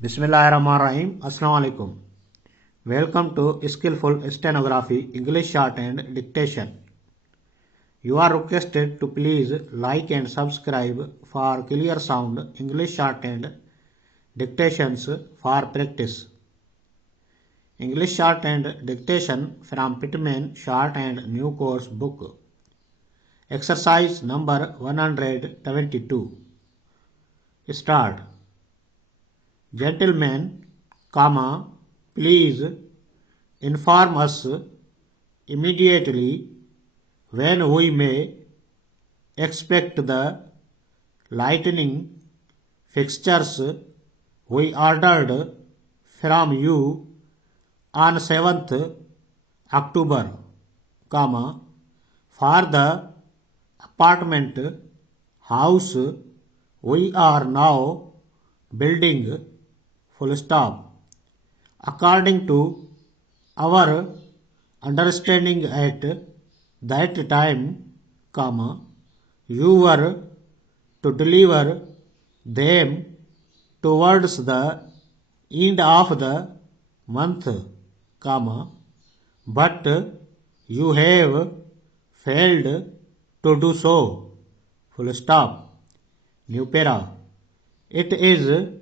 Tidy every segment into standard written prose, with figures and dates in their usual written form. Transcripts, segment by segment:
Bismillahirrahmanirrahim. Assalamu alaikum. Welcome to Skillful Stenography English Shorthand Dictation. You are requested to please like and subscribe for clear sound English Shorthand Dictations for practice. English Shorthand Dictation from Pitman Short and New Course Book. Exercise number 122. Start. Gentlemen, please inform us immediately when we may expect the lightning fixtures we ordered from you on 7th October, for the apartment house we are now building, full stop. According to our understanding at that time, you were to deliver them towards the end of the month, but you have failed to do so, full stop. New para. It is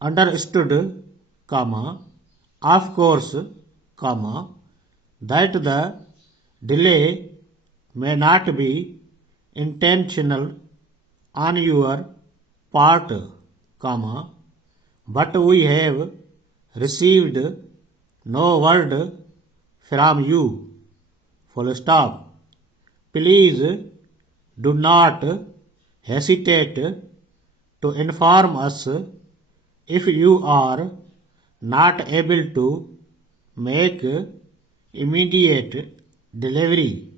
understood, of course, that the delay may not be intentional on your part, but we have received no word from you, full stop. Please do not hesitate to inform us if you are not able to make immediate delivery,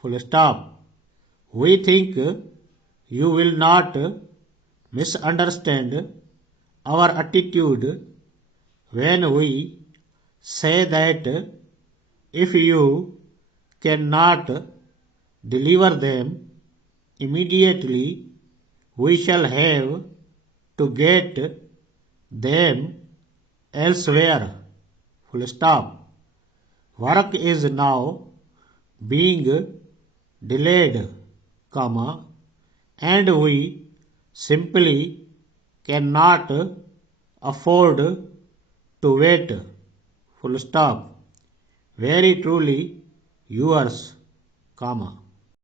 full stop. We think you will not misunderstand our attitude when we say that if you cannot deliver them immediately, we shall have to get them elsewhere, full stop. Work is now being delayed, and we simply cannot afford to wait, full stop. Very truly yours,